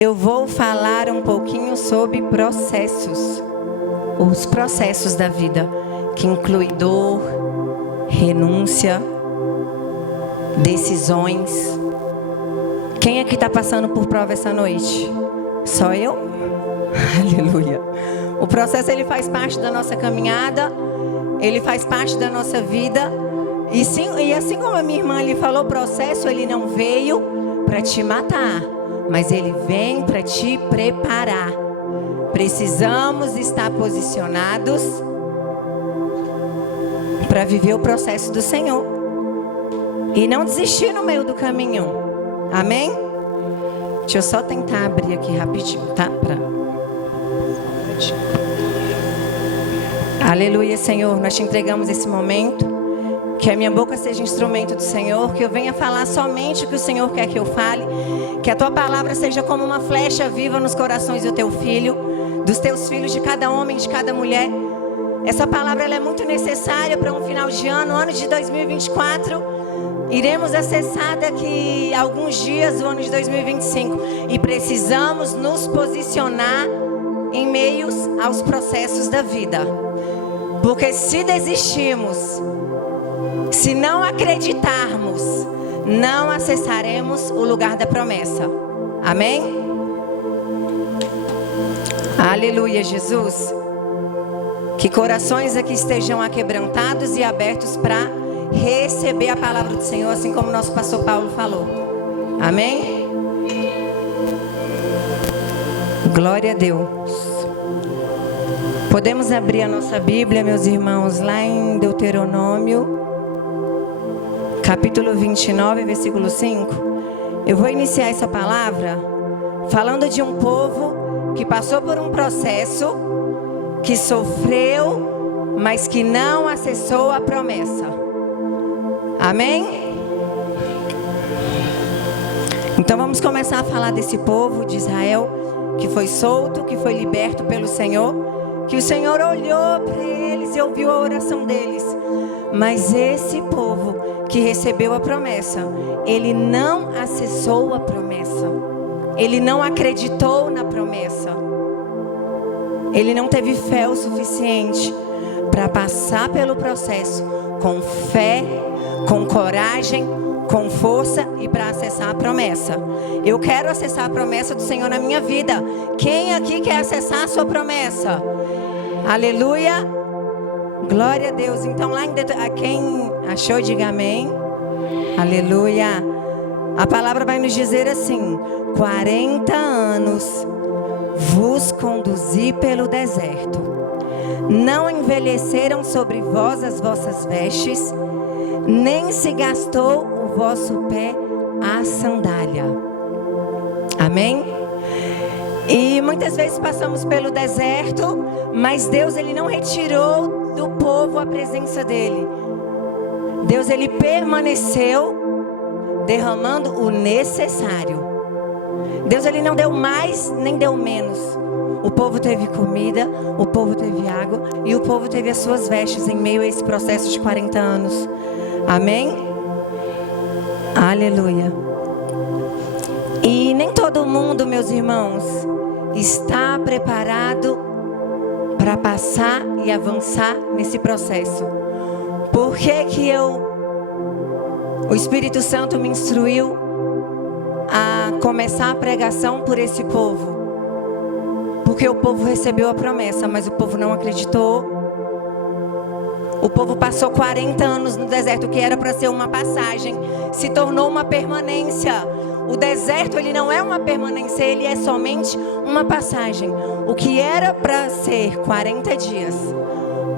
Eu vou falar um pouquinho sobre processos, os processos da vida, que inclui dor, renúncia, decisões. Quem aqui está passando por prova essa noite? Só eu? Aleluia. O processo, ele faz parte da nossa caminhada, ele faz parte da nossa vida. E assim como a minha irmã ali falou, o processo, ele não veio para te matar, mas ele vem para te preparar. Precisamos estar posicionados para viver o processo do Senhor e não desistir no meio do caminho. Amém? Deixa eu só tentar abrir aqui rapidinho, tá? Aleluia, Senhor, nós te entregamos esse momento. Que a minha boca seja instrumento do Senhor, que eu venha falar somente o que o Senhor quer que eu fale, que a tua palavra seja como uma flecha viva nos corações do teu filho, dos teus filhos, de cada homem, de cada mulher. Essa palavra, ela é muito necessária para um final de ano de 2024. Iremos acessar daqui a alguns dias o ano de 2025 e precisamos nos posicionar em meios aos processos da vida, porque se desistirmos, se não acreditarmos, não acessaremos o lugar da promessa. Amém? Aleluia, Jesus. Que corações aqui estejam aquebrantados e abertos para receber a palavra do Senhor, assim como o nosso pastor Paulo falou. Amém? Glória a Deus. Podemos abrir a nossa Bíblia, meus irmãos, lá em Deuteronômio, capítulo 29, versículo 5. Eu vou iniciar essa palavra falando de um povo que passou por um processo, que sofreu, mas que não acessou a promessa. Amém? Então vamos começar a falar desse povo de Israel, que foi solto, que foi liberto pelo Senhor, que o Senhor olhou para eles e ouviu a oração deles. Mas esse povo que recebeu a promessa, ele não acessou a promessa, ele não acreditou na promessa, ele não teve fé o suficiente para passar pelo processo com fé, com coragem, com força e para acessar a promessa. Eu quero acessar a promessa do Senhor na minha vida. Quem aqui quer acessar a sua promessa? Aleluia. Glória a Deus. Então lá a quem achou, diga amém. Aleluia. A palavra vai nos dizer assim: 40 anos vos conduzi pelo deserto. Não envelheceram sobre vós as vossas vestes, nem se gastou o vosso pé a sandália. Amém? E muitas vezes passamos pelo deserto, mas Deus, ele não retirou do povo a presença dele. Deus, ele permaneceu derramando o necessário. Deus, ele não deu mais nem deu menos. O povo teve comida, o povo teve água e o povo teve as suas vestes em meio a esse processo de 40 anos. Amém? Aleluia. E nem todo mundo, meus irmãos, está preparado para passar e avançar nesse processo. Por que o Espírito Santo me instruiu a começar a pregação por esse povo? Porque o povo recebeu a promessa, mas o povo não acreditou. O povo passou 40 anos no deserto, que era para ser uma passagem, se tornou uma permanência. O deserto, ele não é uma permanência, ele é somente uma passagem. O que era para ser 40 dias,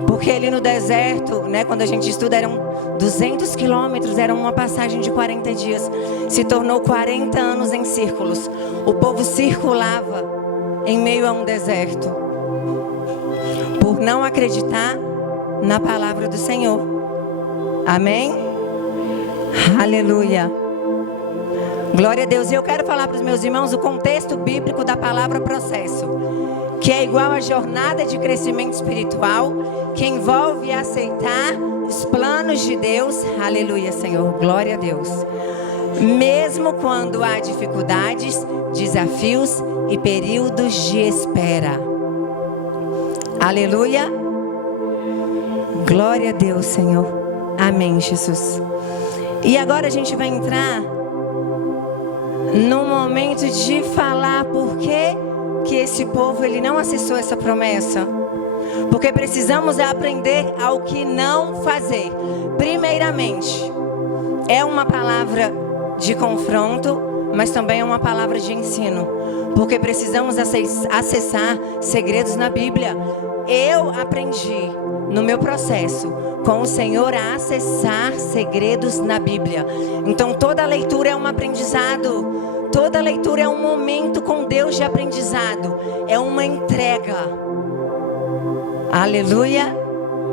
porque ele no deserto, né, quando a gente estuda, eram 200 quilômetros, era uma passagem de 40 dias. Se tornou 40 anos em círculos. O povo circulava em meio a um deserto, por não acreditar na palavra do Senhor. Amém? Aleluia. Glória a Deus. E eu quero falar para os meus irmãos o contexto bíblico da palavra processo, que é igual a jornada de crescimento espiritual, que envolve aceitar os planos de Deus. Aleluia, Senhor. Glória a Deus. mesmo quando há dificuldades, desafios e períodos de espera. Aleluia. Glória a Deus, Senhor. Amém, Jesus. E agora a gente vai entrar no momento de falar por que esse povo ele não acessou essa promessa. Porque precisamos aprender ao que não fazer. Primeiramente, é uma palavra de confronto, mas também é uma palavra de ensino. Porque precisamos acessar segredos na Bíblia. Eu aprendi no meu processo com o Senhor a acessar segredos na Bíblia. Então toda leitura é um aprendizado. Toda leitura é um momento com Deus de aprendizado. É uma entrega. Aleluia.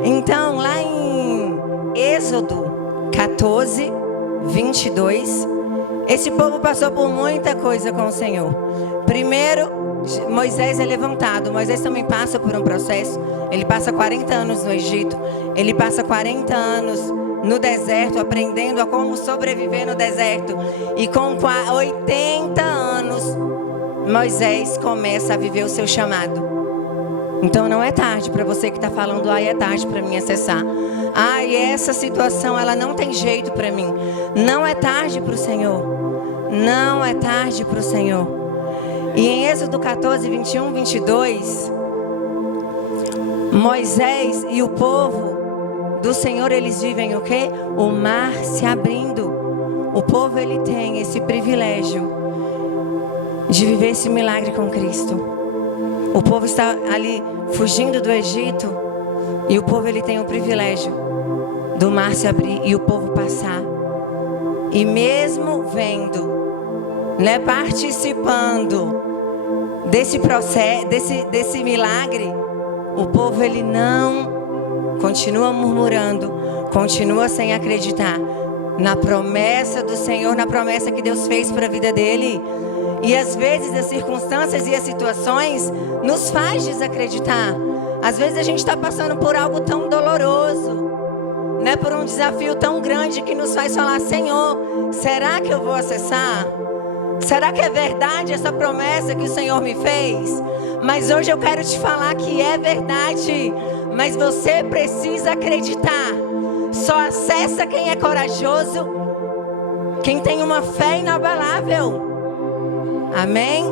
Então lá em Êxodo 14, 22, esse povo passou por muita coisa com o Senhor. Primeiro, Moisés é levantado. Moisés também passa por um processo. Ele passa 40 anos no Egito. Ele passa 40 anos no deserto, aprendendo a como sobreviver no deserto. E com 80 anos, Moisés começa a viver o seu chamado. Então não é tarde para você que está falando, é tarde para mim acessar. Essa situação, ela não tem jeito para mim. Não é tarde para o Senhor. Não é tarde para o Senhor. E em Êxodo 14, 21, 22, Moisés e o povo do Senhor, eles vivem o quê? O mar se abrindo. O povo, ele tem esse privilégio de viver esse milagre com Cristo. O povo está ali fugindo do Egito e o povo, ele tem o privilégio do mar se abrir e o povo passar. E mesmo vendo, participando desse processo, desse milagre, o povo, ele não continua murmurando, continua sem acreditar na promessa do Senhor, na promessa que Deus fez para a vida dele. E às vezes as circunstâncias e as situações nos faz desacreditar. Às vezes a gente está passando por algo tão doloroso, por um desafio tão grande que nos faz falar: Senhor, será que eu vou acessar? Será que é verdade essa promessa que o Senhor me fez? Mas hoje eu quero te falar que é verdade, mas você precisa acreditar. Só acessa quem é corajoso, quem tem uma fé inabalável. Amém?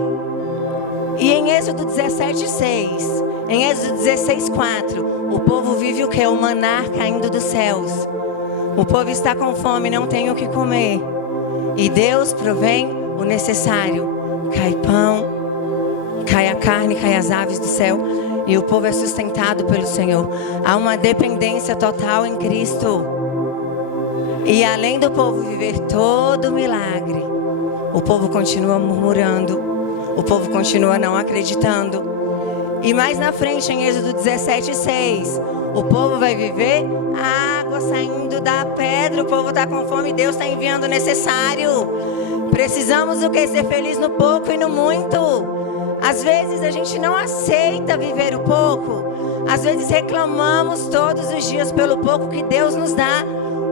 E em Êxodo 17, 6, em Êxodo 16, 4, o povo vive o que? O maná caindo dos céus. O povo está com fome, não tem o que comer. E Deus provém o necessário. Cai pão, cai a carne, cai as aves do céu. E o povo é sustentado pelo Senhor. Há uma dependência total em Cristo. E além do povo viver todo o milagre, o povo continua murmurando. O povo continua não acreditando. E mais na frente, em Êxodo 17, 6, o povo vai viver a água saindo da pedra. O povo está com fome, Deus está enviando o necessário. Precisamos o que? Ser feliz no pouco e no muito. Às vezes a gente não aceita viver o pouco. Às vezes reclamamos todos os dias pelo pouco que Deus nos dá.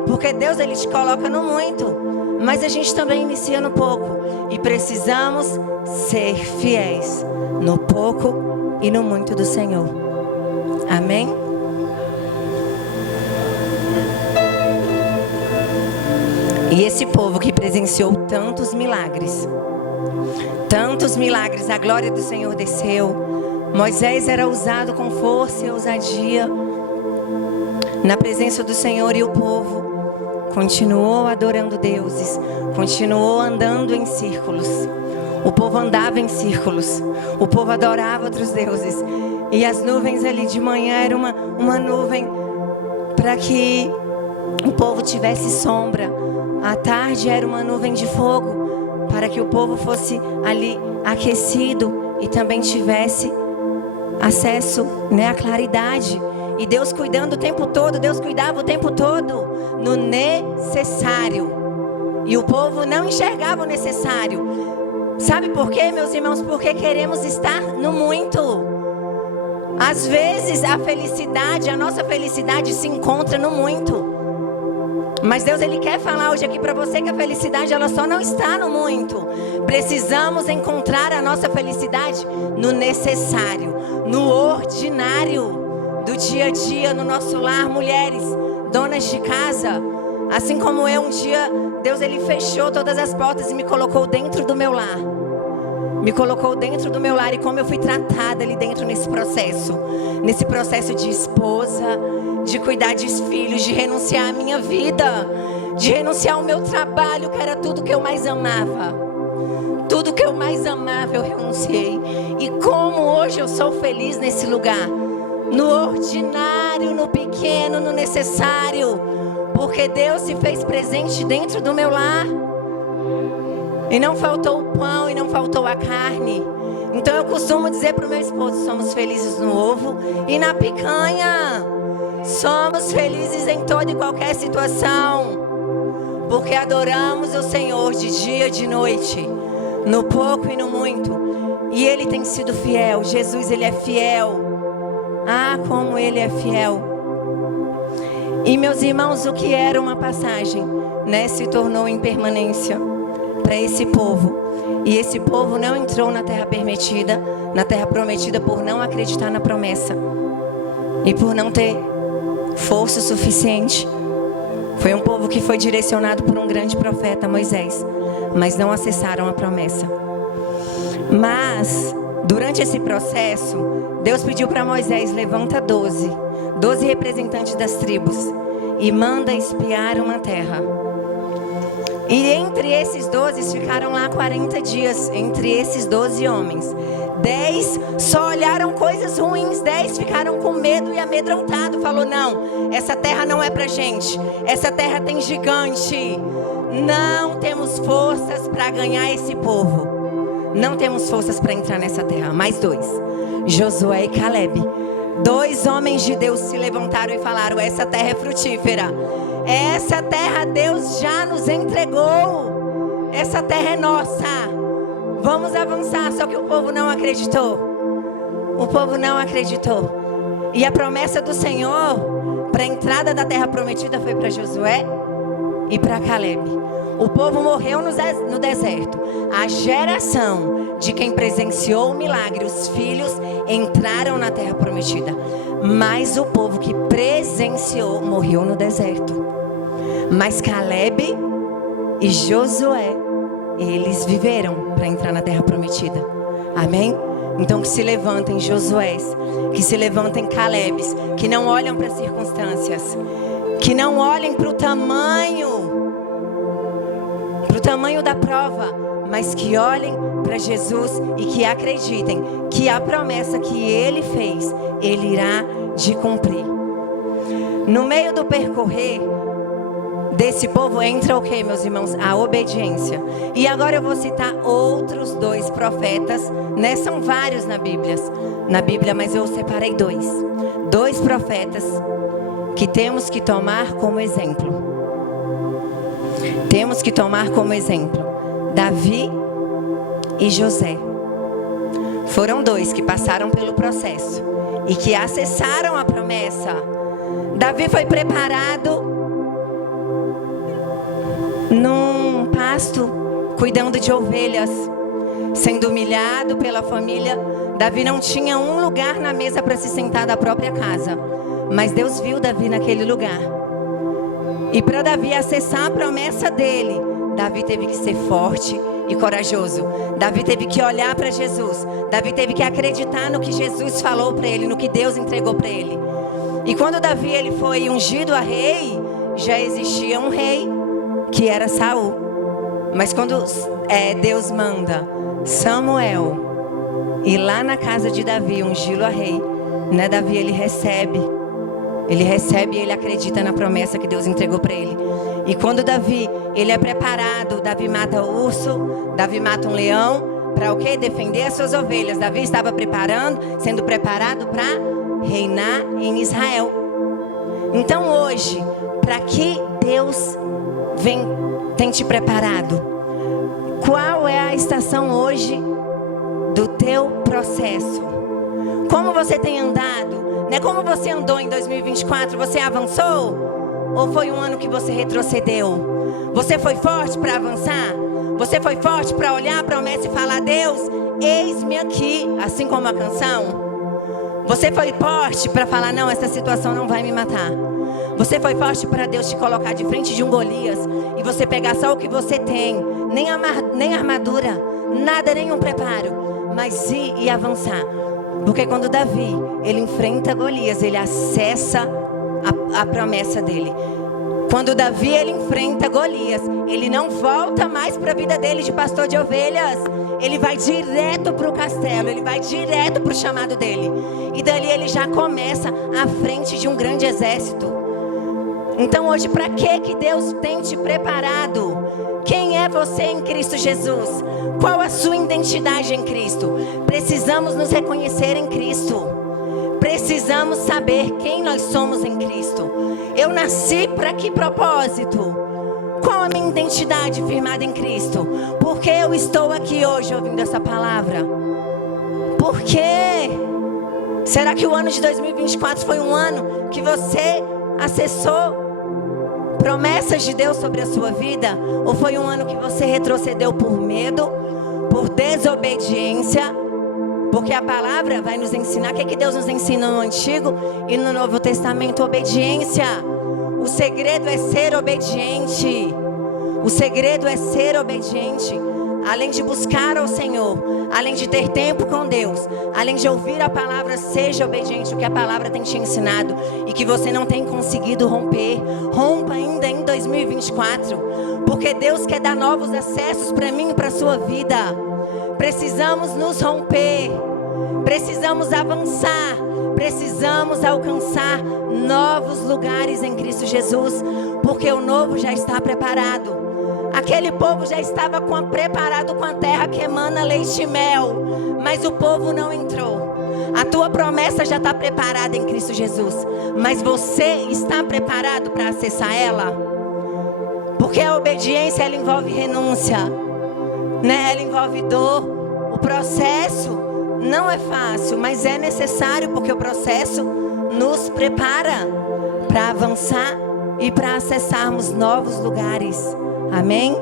Porque Deus, ele te coloca no muito. Mas a gente também inicia no pouco. E precisamos ser fiéis no pouco e no muito do Senhor. Amém? E esse povo que presenciou tantos milagres, a glória do Senhor desceu. Moisés era usado com força e ousadia na presença do Senhor, e o povo continuou adorando deuses, continuou andando em círculos. O povo andava em círculos, o povo adorava outros deuses. E as nuvens ali de manhã era uma nuvem para que o povo tivesse sombra. À tarde era uma nuvem de fogo para que o povo fosse ali aquecido e também tivesse acesso, à claridade. E Deus cuidando o tempo todo, Deus cuidava o tempo todo no necessário. E o povo não enxergava o necessário. Sabe por quê, meus irmãos? Porque queremos estar no muito. Às vezes a nossa felicidade se encontra no muito. Mas Deus, Ele quer falar hoje aqui para você que a felicidade, ela só não está no muito. Precisamos encontrar a nossa felicidade no necessário, no ordinário do dia a dia, no nosso lar. Mulheres, donas de casa, assim como eu, um dia, Deus, Ele fechou todas as portas e me colocou dentro do meu lar. Me colocou dentro do meu lar, e como eu fui tratada ali dentro nesse processo de esposa, de cuidar de filhos, de renunciar à minha vida, de renunciar ao meu trabalho, que era tudo que eu mais amava. Tudo que eu mais amava eu renunciei. E como hoje eu sou feliz nesse lugar, no ordinário, no pequeno, no necessário, porque Deus se fez presente dentro do meu lar. E não faltou o pão e não faltou a carne. Então eu costumo dizer para o meu esposo: somos felizes no ovo e na picanha. Somos felizes em toda e qualquer situação, porque adoramos o Senhor de dia e de noite, no pouco e no muito. E Ele tem sido fiel. Jesus, Ele é fiel. Ah, como Ele é fiel. E meus irmãos, o que era uma passagem, né, se tornou em permanência para esse povo. E esse povo não entrou na terra prometida por não acreditar na promessa e por não ter força suficiente. Foi um povo que foi direcionado por um grande profeta, Moisés, mas não acessaram a promessa. Mas durante esse processo, Deus pediu para Moisés: levanta 12 representantes das tribos e manda espiar uma terra. E entre esses 12 ficaram lá 40 dias, entre esses 12 homens. 10 só olharam coisas ruins, 10 ficaram com medo e amedrontado. Falou: não, essa terra não é pra gente, essa terra tem gigante. Não temos forças para ganhar esse povo, não temos forças para entrar nessa terra. Mais 2, Josué e Caleb, 2 homens de Deus, se levantaram e falaram: essa terra é frutífera, essa terra Deus já nos entregou, essa terra é nossa, vamos avançar. Só que o povo não acreditou. O povo não acreditou. E a promessa do Senhor para a entrada da terra prometida foi para Josué e para Caleb. O povo morreu no deserto. A geração de quem presenciou o milagre, os filhos entraram na terra prometida. Mas o povo que presenciou morreu no deserto. Mas Caleb e Josué, eles viveram para entrar na terra prometida. Amém? Então que se levantem Josués, que se levantem Calebes, que não olham para as circunstâncias, que não olhem para o tamanho da prova, mas que olhem para Jesus e que acreditem que a promessa que Ele fez, Ele irá de cumprir. No meio do percorrer desse povo entra o que, meus irmãos? A obediência. E agora eu vou citar outros 2 profetas, né? São vários na Bíblia, mas eu separei 2 profetas que temos que tomar como exemplo. Temos que tomar como exemplo Davi e José. Foram 2 que passaram pelo processo e que acessaram a promessa. Davi foi preparado num pasto, cuidando de ovelhas, sendo humilhado pela família. Davi não tinha um lugar na mesa para se sentar da própria casa, mas Deus viu Davi naquele lugar. E para Davi acessar a promessa dele, Davi teve que ser forte e corajoso. Davi teve que olhar para Jesus. Davi teve que acreditar no que Jesus falou para ele, no que Deus entregou para ele. E quando Davi ele foi ungido a rei, já existia um rei, que era Saul. Mas quando Deus manda Samuel ir lá na casa de Davi, ungí-lo a rei, né? Davi ele recebe e ele acredita na promessa que Deus entregou para ele. E quando Davi ele é preparado, Davi mata o urso, Davi mata um leão, para o quê? Defender as suas ovelhas. Davi estava sendo preparado para reinar em Israel. Então hoje, para que Deus tem te preparado? Qual é a estação hoje do teu processo? Como você tem andado? Né? Como você andou em 2024? Você avançou? Ou foi um ano que você retrocedeu? Você foi forte para avançar? Você foi forte para olhar a promessa e falar: Deus, eis-me aqui, assim como a canção? Você foi forte para falar: não, essa situação não vai me matar? Você foi forte para Deus te colocar de frente de um Golias e você pegar só o que você tem, nem armadura, nada, nenhum preparo, mas ir e avançar? Porque quando Davi, ele enfrenta Golias, ele acessa a promessa dele. Quando Davi, ele enfrenta Golias, ele não volta mais para a vida dele de pastor de ovelhas. Ele vai direto para o castelo, ele vai direto para o chamado dele. E dali ele já começa à frente de um grande exército. Então hoje, para que Deus tem te preparado? Quem é você em Cristo Jesus? Qual a sua identidade em Cristo? Precisamos nos reconhecer em Cristo. Precisamos saber quem nós somos em Cristo. Eu nasci para que propósito? Qual a minha identidade firmada em Cristo? Por que eu estou aqui hoje ouvindo essa palavra? Por quê? Será que o ano de 2024 foi um ano que você acessou promessas de Deus sobre a sua vida? Ou foi um ano que você retrocedeu por medo, por desobediência? Porque a palavra vai nos ensinar. O que é que Deus nos ensina no Antigo e no Novo Testamento? Obediência. O segredo é ser obediente. O segredo é ser obediente. Além de buscar ao Senhor, além de ter tempo com Deus, além de ouvir a palavra, seja obediente o que a palavra tem te ensinado e que você não tem conseguido romper. Rompa ainda em 2024, porque Deus quer dar novos acessos para mim e para a sua vida. Precisamos nos romper, precisamos avançar, precisamos alcançar novos lugares em Cristo Jesus, porque o novo já está preparado. Aquele povo já estava preparado com a terra que emana leite e mel, mas o povo não entrou. A tua promessa já está preparada em Cristo Jesus, mas você está preparado para acessar ela? Porque a obediência, ela envolve renúncia, né? Ela envolve dor. O processo não é fácil, mas é necessário, porque o processo nos prepara para avançar e para acessarmos novos lugares. Amém?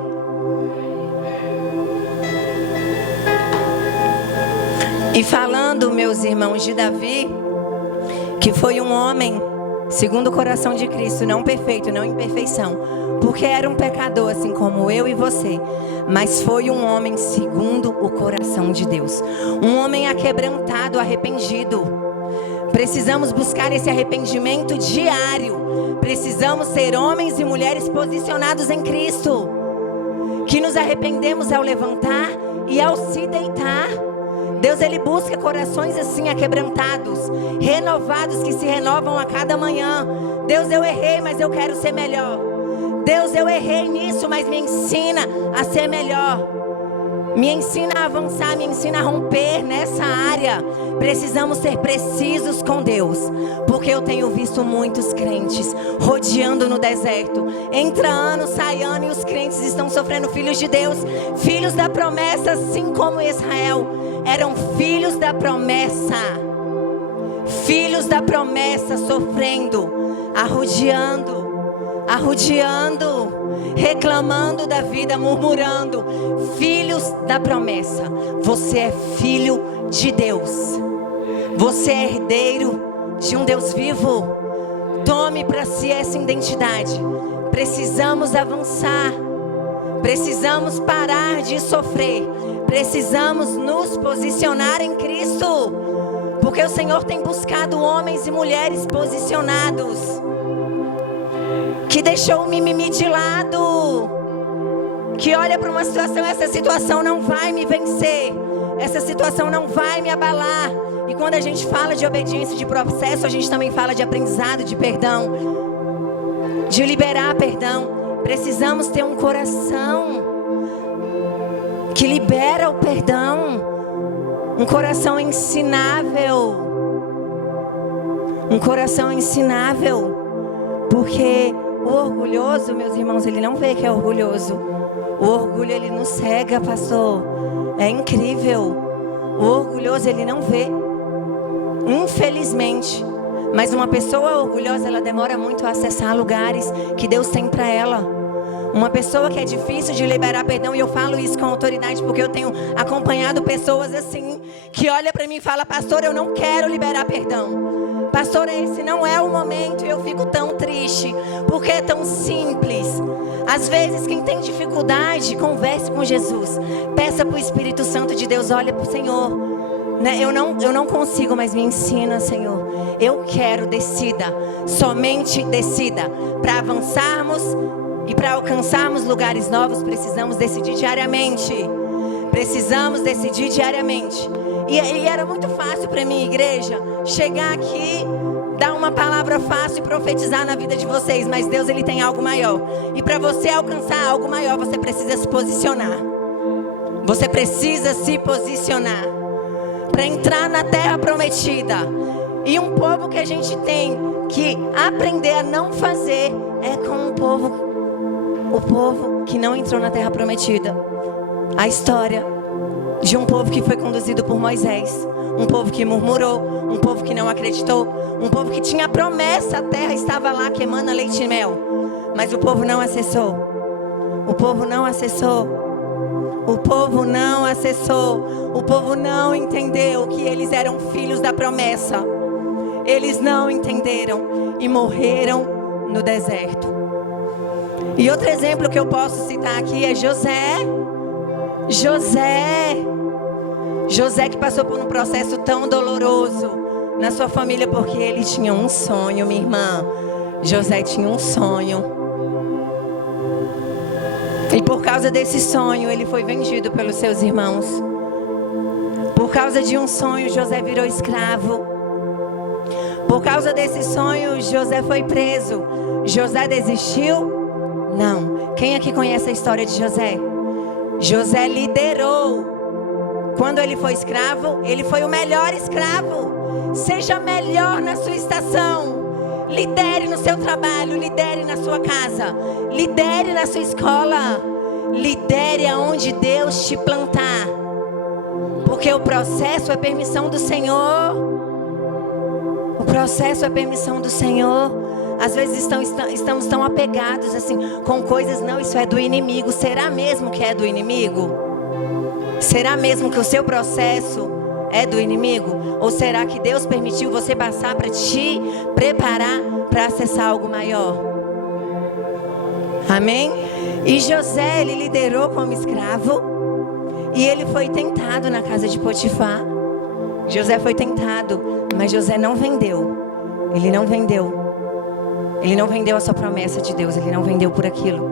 E falando, meus irmãos, de Davi, que foi um homem segundo o coração de Cristo, não perfeito, não em perfeição, porque era um pecador assim como eu e você, mas foi um homem segundo o coração de Deus, um homem aquebrantado, arrependido. Precisamos buscar esse arrependimento diário. Precisamos ser homens e mulheres posicionados em Cristo, que nos arrependemos ao levantar e ao se deitar. Deus, ele busca corações assim aquebrantados, renovados, que se renovam a cada manhã. Deus, eu errei, mas eu quero ser melhor. Deus, eu errei nisso, mas me ensina a ser melhor. Me ensina a avançar, me ensina a romper nessa área. Precisamos ser precisos com Deus, porque eu tenho visto muitos crentes rodeando no deserto. Entra ano, sai ano, e os crentes estão sofrendo. Filhos de Deus, filhos da promessa, assim como Israel eram filhos da promessa. Filhos da promessa sofrendo, arrodeando, reclamando da vida, murmurando. Filhos da promessa. Você é filho de Deus. Você é herdeiro de um Deus vivo. Tome para si essa identidade. Precisamos avançar. Precisamos parar de sofrer. Precisamos nos posicionar em Cristo, porque o Senhor tem buscado homens e mulheres posicionados, que deixou o mimimi de lado, que olha para uma situação: essa situação não vai me vencer, essa situação não vai me abalar. E quando a gente fala de obediência, de processo, a gente também fala de aprendizado, de perdão, de liberar perdão. Precisamos ter um coração que libera o perdão, um coração ensinável, porque o orgulhoso, meus irmãos, ele não vê que é orgulhoso. O orgulho, ele nos cega, pastor. É incrível. O orgulhoso, ele não vê. Infelizmente. Mas uma pessoa orgulhosa, ela demora muito a acessar lugares que Deus tem para ela. Uma pessoa que é difícil de liberar perdão, e eu falo isso com autoridade porque eu tenho acompanhado pessoas assim, que olha para mim e fala: pastor, eu não quero liberar perdão. Pastor, esse não é o momento. E eu fico tão triste, porque é tão simples. Às vezes quem tem dificuldade, converse com Jesus. Peça para o Espírito Santo de Deus, olha para o Senhor. Eu não consigo, mas me ensina, Senhor. Eu quero, decida, somente decida. Para avançarmos e para alcançarmos lugares novos, precisamos decidir diariamente. Precisamos decidir diariamente. E era muito fácil para mim, igreja, chegar aqui, dar uma palavra fácil e profetizar na vida de vocês. Mas Deus, Ele tem algo maior. E para você alcançar algo maior, você precisa se posicionar. Você precisa se posicionar para entrar na terra prometida. E um povo que a gente tem que aprender a não fazer é com o povo que não entrou na terra prometida. A história de um povo que foi conduzido por Moisés, um povo que murmurou, um povo que não acreditou, um povo que tinha a promessa, a terra estava lá que emana leite e mel, mas o povo não acessou. O povo não acessou. O povo não acessou. O povo não entendeu que eles eram filhos da promessa. Eles não entenderam e morreram no deserto. E outro exemplo que eu posso citar aqui é José. José que passou por um processo tão doloroso na sua família, porque ele tinha um sonho, minha irmã. José tinha um sonho. E por causa desse sonho, ele foi vendido pelos seus irmãos. Por causa de um sonho, José virou escravo. Por causa desse sonho, José foi preso. José desistiu? Não. Quem aqui conhece a história de José? José liderou. Quando ele foi escravo, ele foi o melhor escravo. Seja melhor na sua estação. Lidere no seu trabalho, lidere na sua casa, lidere na sua escola, lidere aonde Deus te plantar. Porque o processo é permissão do Senhor. O processo é permissão do Senhor. Às vezes estamos tão apegados assim com coisas, não, isso é do inimigo. Será mesmo que é do inimigo? Será mesmo que o seu processo é do inimigo? Ou será que Deus permitiu você passar para te preparar para acessar algo maior? Amém? E José, ele liderou como escravo. E ele foi tentado na casa de Potifar. José foi tentado, mas José não vendeu. Ele não vendeu. Ele não vendeu a sua promessa de Deus. Ele não vendeu por aquilo,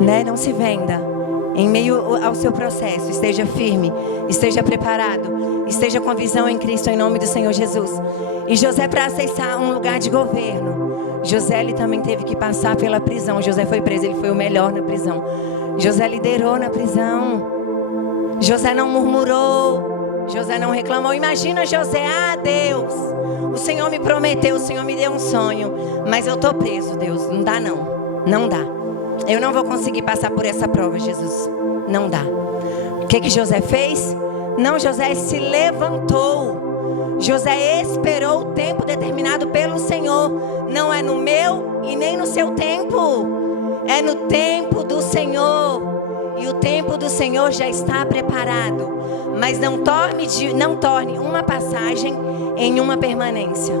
né? Não se venda. Em meio ao seu processo, esteja firme, esteja preparado, esteja com a visão em Cristo, em nome do Senhor Jesus. E José, para acessar um lugar de governo, José, ele também teve que passar pela prisão. José foi preso, ele foi o melhor na prisão. José liderou na prisão. José não murmurou, José não reclamou. Imagina José: ah, Deus, o Senhor me prometeu, o Senhor me deu um sonho, mas eu estou preso, Deus, não dá não, não dá. Eu não vou conseguir passar por essa prova, Jesus. Não dá. O que José fez? Não, José se levantou. José esperou o tempo determinado pelo Senhor. Não é no meu e nem no seu tempo. É no tempo do Senhor. E o tempo do Senhor já está preparado. Mas não torne uma passagem em uma permanência.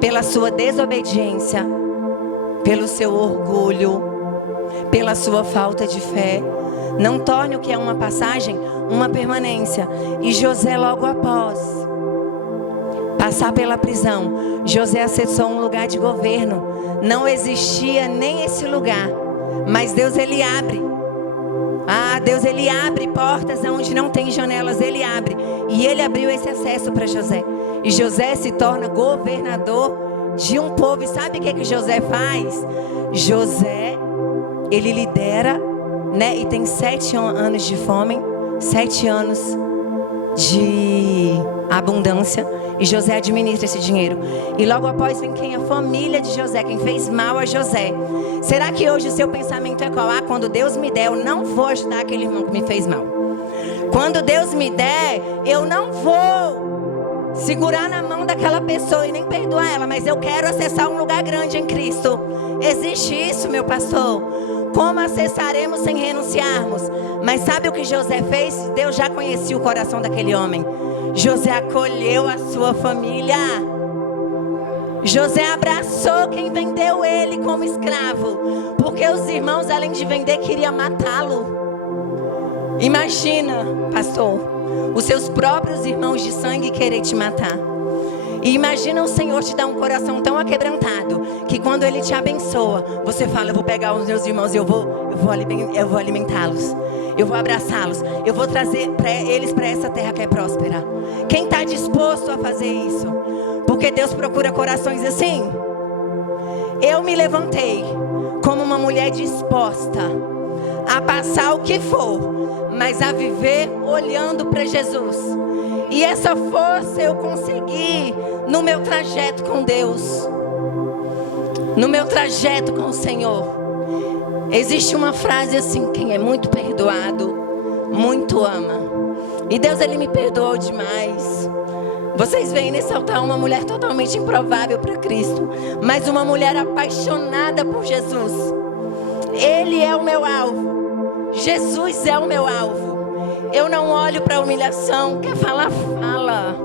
Pela sua desobediência, pelo seu orgulho, pela sua falta de fé. Não torne o que é uma passagem uma permanência. E José, logo após passar pela prisão, José acessou um lugar de governo. Não existia nem esse lugar, mas Deus, ele abre. Deus, ele abre portas onde não tem janelas, ele abre. E ele abriu esse acesso para José. E José se torna governador de um povo. E sabe o que José faz? José, ele lidera, né? E tem 7 anos de fome, 7 anos de abundância. E José administra esse dinheiro. E logo após vem quem? A família de José, quem fez mal a José. Será que hoje o seu pensamento é qual? Quando Deus me der, eu não vou ajudar aquele irmão que me fez mal. Quando Deus me der, eu não vou segurar na mão daquela pessoa e nem perdoar ela, mas eu quero acessar um lugar grande em Cristo. Existe isso, meu pastor? Como acessaremos sem renunciarmos? Mas sabe o que José fez? Deus já conhecia o coração daquele homem. José acolheu a sua família. José abraçou quem vendeu ele como escravo, porque os irmãos, além de vender, queriam matá-lo. Imagina, pastor, os seus próprios irmãos de sangue querer te matar. E imagina o Senhor te dar um coração tão aquebrantado, que quando Ele te abençoa, você fala: eu vou pegar os meus irmãos e eu vou alimentá-los, eu vou abraçá-los, eu vou trazer eles para essa terra que é próspera. Quem está disposto a fazer isso? Porque Deus procura corações assim. Eu me levantei como uma mulher disposta a passar o que for, mas a viver olhando para Jesus. E essa força eu consegui no meu trajeto com Deus, no meu trajeto com o Senhor. Existe uma frase assim: quem é muito perdoado, muito ama. E Deus, Ele me perdoou demais. Vocês veem nesse altar uma mulher totalmente improvável para Cristo, mas uma mulher apaixonada por Jesus. Ele é o meu alvo. Jesus é o meu alvo. Eu não olho para a humilhação. Quer falar, fala.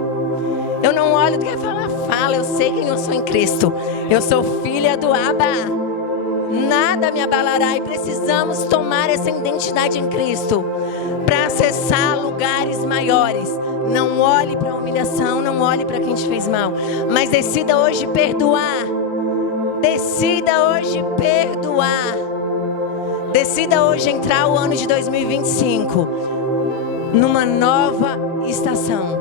Eu não olho, quer falar, fala. Eu sei quem eu sou em Cristo. Eu sou filha do Abba. Nada me abalará. E precisamos tomar essa identidade em Cristo para acessar lugares maiores. Não olhe para a humilhação. Não olhe para quem te fez mal. Mas decida hoje perdoar. Decida hoje perdoar. Decida hoje entrar o ano de 2025 numa nova estação.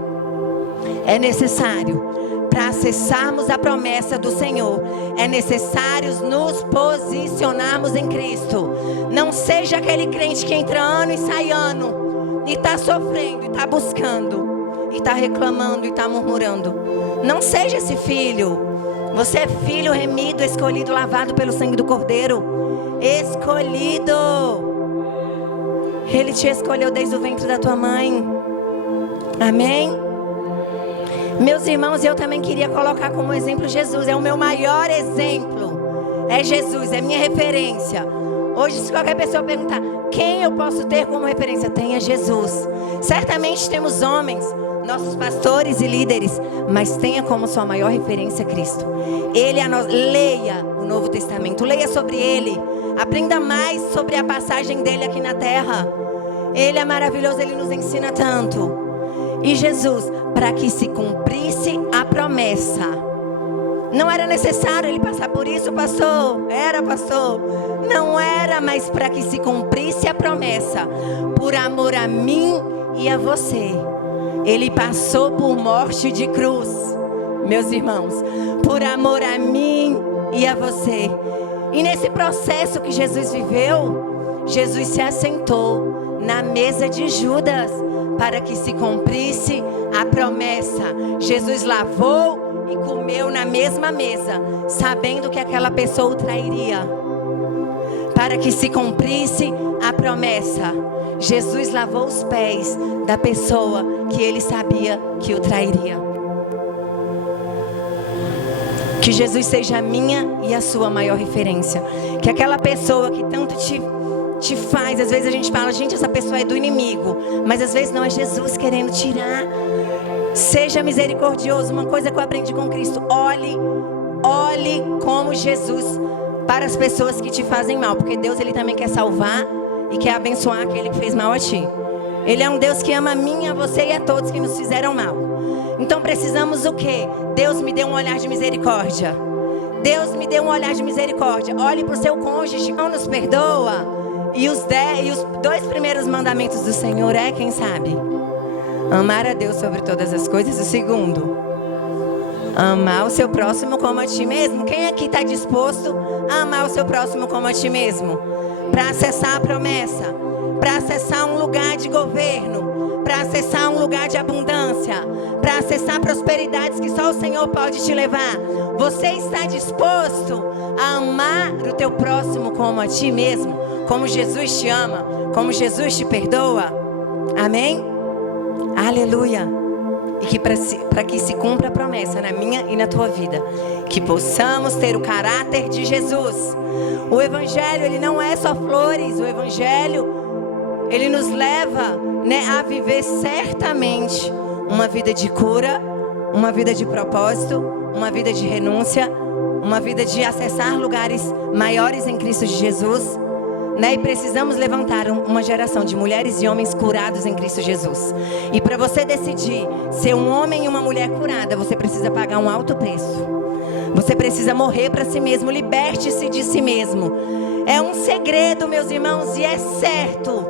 É necessário, para acessarmos a promessa do Senhor, é necessário nos posicionarmos em Cristo. Não seja aquele crente que entra ano e sai ano, e está sofrendo, e está buscando, e está reclamando, e está murmurando. Não seja esse filho. Você é filho remido, escolhido, lavado pelo sangue do Cordeiro. Escolhido. Ele te escolheu desde o ventre da tua mãe. Amém? Meus irmãos, eu também queria colocar como exemplo Jesus. É o meu maior exemplo. É Jesus, é minha referência. Hoje, se qualquer pessoa perguntar quem eu posso ter como referência, tenha Jesus. Certamente temos homens, nossos pastores e líderes, mas tenha como sua maior referência Cristo. Ele leia o Novo Testamento, leia sobre Ele. Aprenda mais sobre a passagem dele aqui na terra. Ele é maravilhoso, Ele nos ensina tanto. E Jesus, para que se cumprisse a promessa, não era necessário Ele passar por isso, pastor? Era, pastor? Não era, mas para que se cumprisse a promessa, por amor a mim e a você, Ele passou por morte de cruz. Meus irmãos, por amor a mim e a você. E nesse processo que Jesus viveu, Jesus se assentou na mesa de Judas para que se cumprisse a promessa. Jesus lavou e comeu na mesma mesa, sabendo que aquela pessoa o trairia. Para que se cumprisse a promessa, Jesus lavou os pés da pessoa que ele sabia que o trairia. Que Jesus seja a minha e a sua maior referência. Que aquela pessoa que tanto te faz, às vezes a gente fala, gente, essa pessoa é do inimigo, mas às vezes não, é Jesus querendo tirar. Seja misericordioso. Uma coisa que eu aprendi com Cristo: olhe como Jesus para as pessoas que te fazem mal, porque Deus, Ele também quer salvar e quer abençoar aquele que fez mal a ti. Ele é um Deus que ama a mim, a você e a todos que nos fizeram mal. Então precisamos o quê? Deus me deu um olhar de misericórdia. Deus me deu um olhar de misericórdia. Olhe para o seu cônjuge, não nos perdoa. E os 2 primeiros mandamentos do Senhor é, quem sabe? Amar a Deus sobre todas as coisas. O segundo, amar o seu próximo como a ti mesmo. Quem aqui está disposto a amar o seu próximo como a ti mesmo? Para acessar a promessa, para acessar um lugar de governo, para acessar um lugar de abundância, para acessar prosperidades que só o Senhor pode te levar. Você está disposto a amar o teu próximo como a ti mesmo? Como Jesus te ama, como Jesus te perdoa? Amém? Aleluia. E que para que se cumpra a promessa na minha e na tua vida, que possamos ter o caráter de Jesus. O Evangelho, ele não é só flores. O Evangelho, ele nos leva, a viver certamente uma vida de cura, uma vida de propósito, uma vida de renúncia, uma vida de acessar lugares maiores em Cristo Jesus. E precisamos levantar uma geração de mulheres e homens curados em Cristo Jesus. E para você decidir ser um homem e uma mulher curada, você precisa pagar um alto preço. Você precisa morrer para si mesmo. Liberte-se de si mesmo. É um segredo, meus irmãos, e é certo.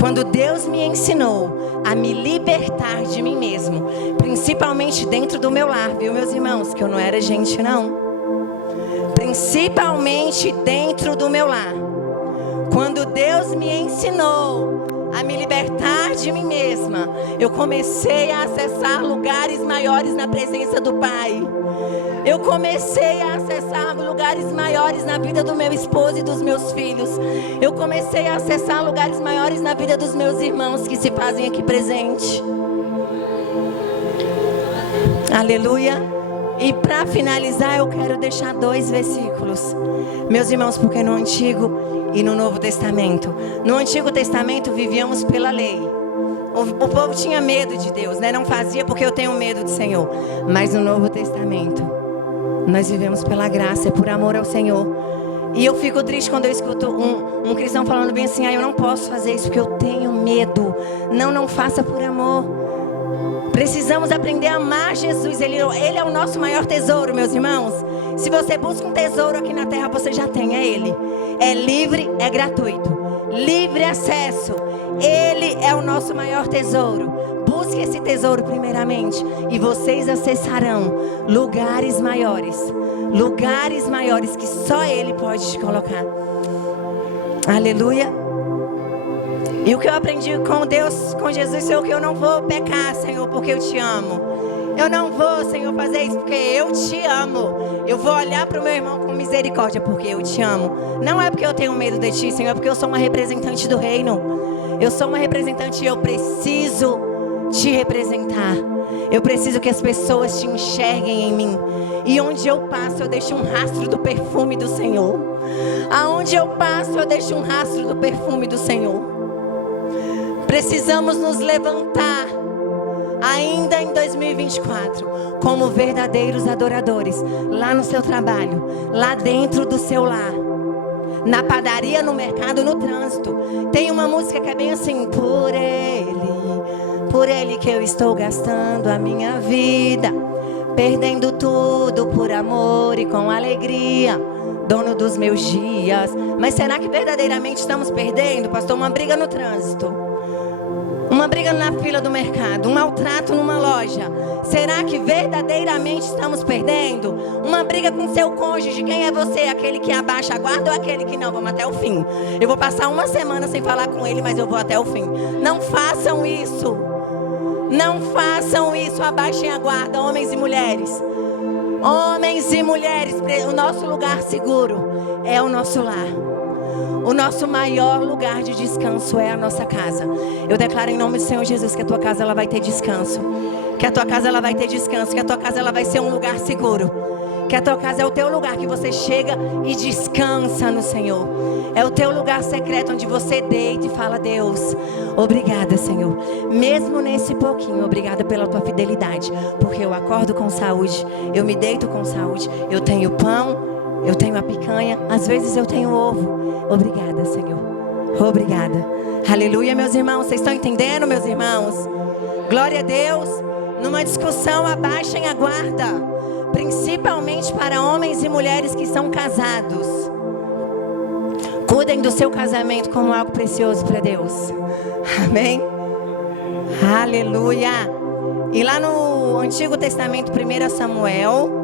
Quando Deus me ensinou a me libertar de mim mesmo, principalmente dentro do meu lar, viu, meus irmãos, que eu não era gente, não. Principalmente dentro do meu lar. Quando Deus me ensinou a me libertar de mim mesma, eu comecei a acessar lugares maiores na presença do Pai. Eu comecei a acessar lugares maiores na vida do meu esposo e dos meus filhos. Eu comecei a acessar lugares maiores na vida dos meus irmãos que se fazem aqui presente. Aleluia. E para finalizar, eu quero deixar 2 versículos, meus irmãos, porque no Antigo e no Novo Testamento. No Antigo Testamento vivíamos pela lei. O povo tinha medo de Deus, Não fazia porque eu tenho medo do Senhor. Mas no Novo Testamento, nós vivemos pela graça, por amor ao Senhor. E eu fico triste quando eu escuto um cristão falando bem assim: eu não posso fazer isso porque eu tenho medo. Não faça por amor. Precisamos aprender a amar Jesus. Ele é o nosso maior tesouro, meus irmãos. Se você busca um tesouro aqui na terra, você já tem, é Ele. É livre, é gratuito. Livre acesso. Ele é o nosso maior tesouro. Busque esse tesouro primeiramente e vocês acessarão lugares maiores. Lugares maiores que só Ele pode te colocar. Aleluia. E o que eu aprendi com Deus, com Jesus, é o que eu não vou pecar, Senhor, porque eu te amo. Eu não vou, Senhor, fazer isso porque eu te amo. Eu vou olhar para o meu irmão com misericórdia porque eu te amo. Não é porque eu tenho medo de ti, Senhor, é porque eu sou uma representante do reino. Eu sou uma representante e eu preciso te representar. Eu preciso que as pessoas te enxerguem em mim. E onde eu passo, eu deixo um rastro do perfume do Senhor. Aonde eu passo, eu deixo um rastro do perfume do Senhor. Precisamos nos levantar ainda em 2024 como verdadeiros adoradores, lá no seu trabalho, lá dentro do seu lar, na padaria, no mercado, no trânsito. Tem uma música que é bem assim: por Ele que eu estou gastando a minha vida, perdendo tudo por amor e com alegria, dono dos meus dias. Mas será que verdadeiramente estamos perdendo, pastor? Uma briga no trânsito, uma briga na fila do mercado, um maltrato numa loja. Será que verdadeiramente estamos perdendo? Uma briga com seu cônjuge. Quem é você? Aquele que abaixa a guarda ou aquele que não? Vamos até o fim. Eu vou passar uma semana sem falar com ele, mas eu vou até o fim. Não façam isso. Não façam isso. Abaixem a guarda, homens e mulheres. Homens e mulheres, o nosso lugar seguro é o nosso lar. O nosso maior lugar de descanso é a nossa casa. Eu declaro em nome do Senhor Jesus que a tua casa ela vai ter descanso. Que a tua casa ela vai ter descanso. Que a tua casa ela vai ser um lugar seguro. Que a tua casa é o teu lugar que você chega e descansa no Senhor. É o teu lugar secreto onde você deita e fala: Deus, obrigada, Senhor. Mesmo nesse pouquinho, obrigada pela tua fidelidade. Porque eu acordo com saúde, eu me deito com saúde. Eu tenho pão, eu tenho a picanha, às vezes eu tenho ovo. Obrigada, Senhor. Obrigada. Aleluia, meus irmãos. Vocês estão entendendo, meus irmãos? Glória a Deus. Numa discussão, abaixem a guarda. Principalmente para homens e mulheres que são casados. Cuidem do seu casamento como algo precioso para Deus. Amém? Aleluia. E lá no Antigo Testamento, 1 Samuel...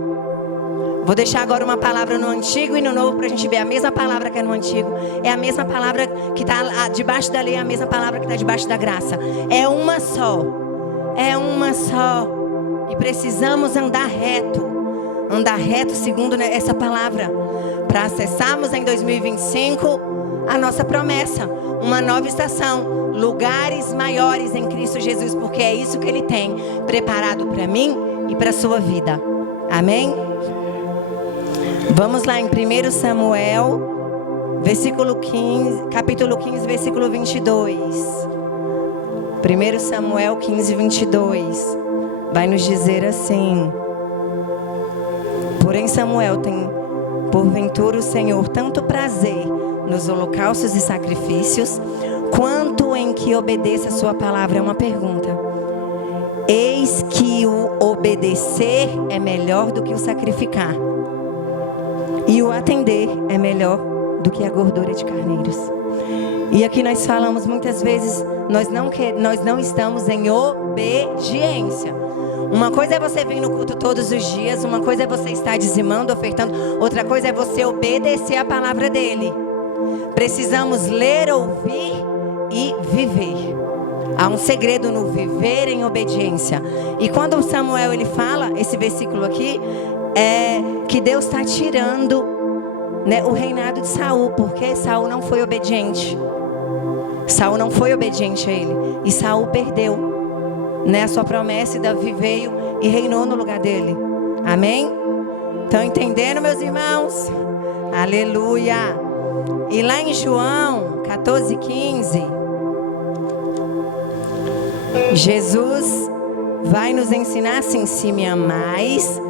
Vou deixar agora uma palavra no Antigo e no Novo para a gente ver. A mesma palavra que é no Antigo é a mesma palavra que está debaixo da lei, é a mesma palavra que está debaixo da graça. É uma só. É uma só. E precisamos andar reto. Andar reto segundo essa palavra. para acessarmos em 2025 a nossa promessa, uma nova estação, lugares maiores em Cristo Jesus, porque é isso que Ele tem preparado para mim e para a sua vida. Amém? Vamos lá em 1 Samuel, capítulo 15, versículo 22. 1 Samuel 15, 22. Vai nos dizer assim: porém Samuel tem, porventura, o Senhor tanto prazer nos holocaustos e sacrifícios, quanto em que obedeça a sua palavra? É uma pergunta. Eis que o obedecer é melhor do que o sacrificar, e o atender é melhor do que a gordura de carneiros. E aqui nós falamos muitas vezes, nós não estamos em obediência. Uma coisa é você vir no culto todos os dias, uma coisa é você estar dizimando, ofertando, outra coisa é você obedecer a palavra dele. Precisamos ler, ouvir e viver. Há um segredo no viver em obediência. E quando Samuel ele fala, esse versículo aqui, é que Deus está tirando, né, o reinado de Saul, porque Saul não foi obediente. Saul não foi obediente a ele. E Saul perdeu, né, a sua promessa, e Davi veio e reinou no lugar dele. Amém? Estão entendendo, meus irmãos? Aleluia! E lá em João 14:15, Jesus vai nos ensinar assim: se me amais,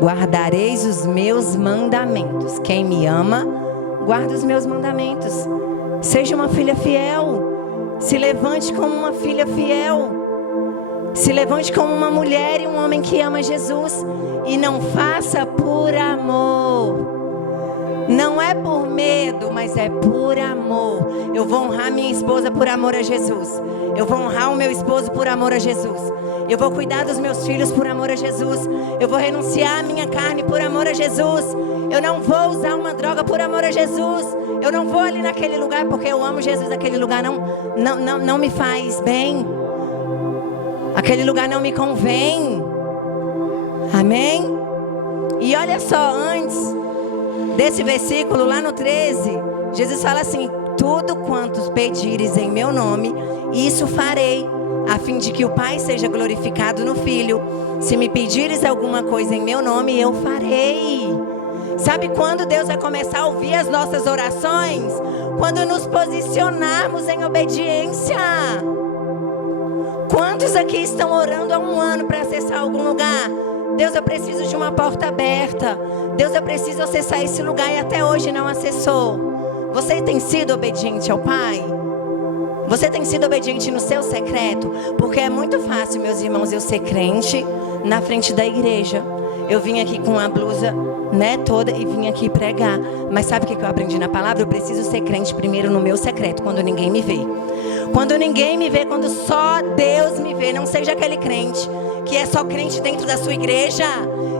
guardareis os meus mandamentos. Quem me ama, guarda os meus mandamentos. Seja uma filha fiel. Se levante como uma filha fiel. Se levante como uma mulher e um homem que ama Jesus. E não faça por amor. Não é por medo, mas é por amor. Eu vou honrar minha esposa por amor a Jesus. Eu vou honrar o meu esposo por amor a Jesus. Eu vou cuidar dos meus filhos por amor a Jesus. Eu vou renunciar à minha carne por amor a Jesus. Eu não vou usar uma droga por amor a Jesus. Eu não vou ali naquele lugar porque eu amo Jesus. Aquele lugar não me faz bem. Aquele lugar não me convém. Amém? E olha só, antes desse versículo, lá no 13, Jesus fala assim: tudo quanto pedires em meu nome, isso farei, a fim de que o Pai seja glorificado no Filho. Se me pedires alguma coisa em meu nome, eu farei. Sabe quando Deus vai começar a ouvir as nossas orações? Quando nos posicionarmos em obediência. Quantos aqui estão orando há um ano para acessar algum lugar? Deus, eu preciso de uma porta aberta. Deus, eu preciso acessar esse lugar e até hoje não acessou. Você tem sido obediente ao Pai? Você tem sido obediente no seu secreto? Porque é muito fácil, meus irmãos, eu ser crente na frente da igreja. Eu vim aqui com a blusa, né, toda, e vim aqui pregar. Mas sabe o que eu aprendi na palavra? Eu preciso ser crente primeiro no meu secreto, quando ninguém me vê. Quando ninguém me vê, quando só Deus me vê. Não seja aquele crente que é só crente dentro da sua igreja.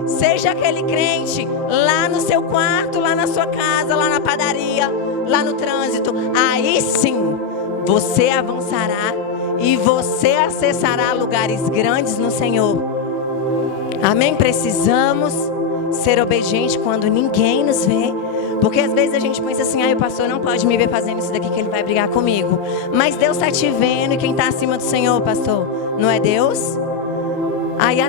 Seja aquele crente lá no seu quarto, lá na sua casa, lá na padaria, lá no trânsito. Aí sim, você avançará e você acessará lugares grandes no Senhor. Amém? Precisamos ser obedientes quando ninguém nos vê. Porque às vezes a gente pensa assim: o pastor não pode me ver fazendo isso daqui que ele vai brigar comigo. Mas Deus está te vendo, e quem está acima do Senhor, pastor, não é Deus?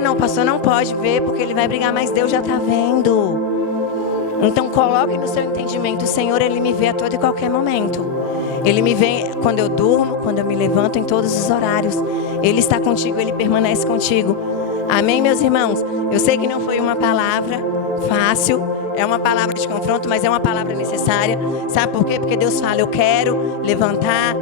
Não, o pastor não pode ver porque ele vai brigar, mas Deus já está vendo. Então coloque no seu entendimento: o Senhor, Ele me vê a todo e qualquer momento. Ele me vê quando eu durmo, quando eu me levanto, em todos os horários. Ele está contigo, Ele permanece contigo. Amém, meus irmãos? Eu sei que não foi uma palavra fácil, é uma palavra de confronto, mas é uma palavra necessária. Sabe por quê? Porque Deus fala: eu quero levantar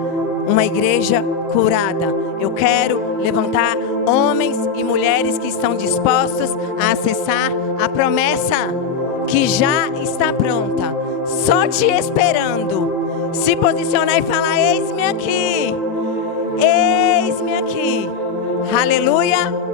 uma igreja curada. Eu quero levantar homens e mulheres que estão dispostos a acessar a promessa que já está pronta, só te esperando se posicionar e falar: eis-me aqui, eis-me aqui. Aleluia.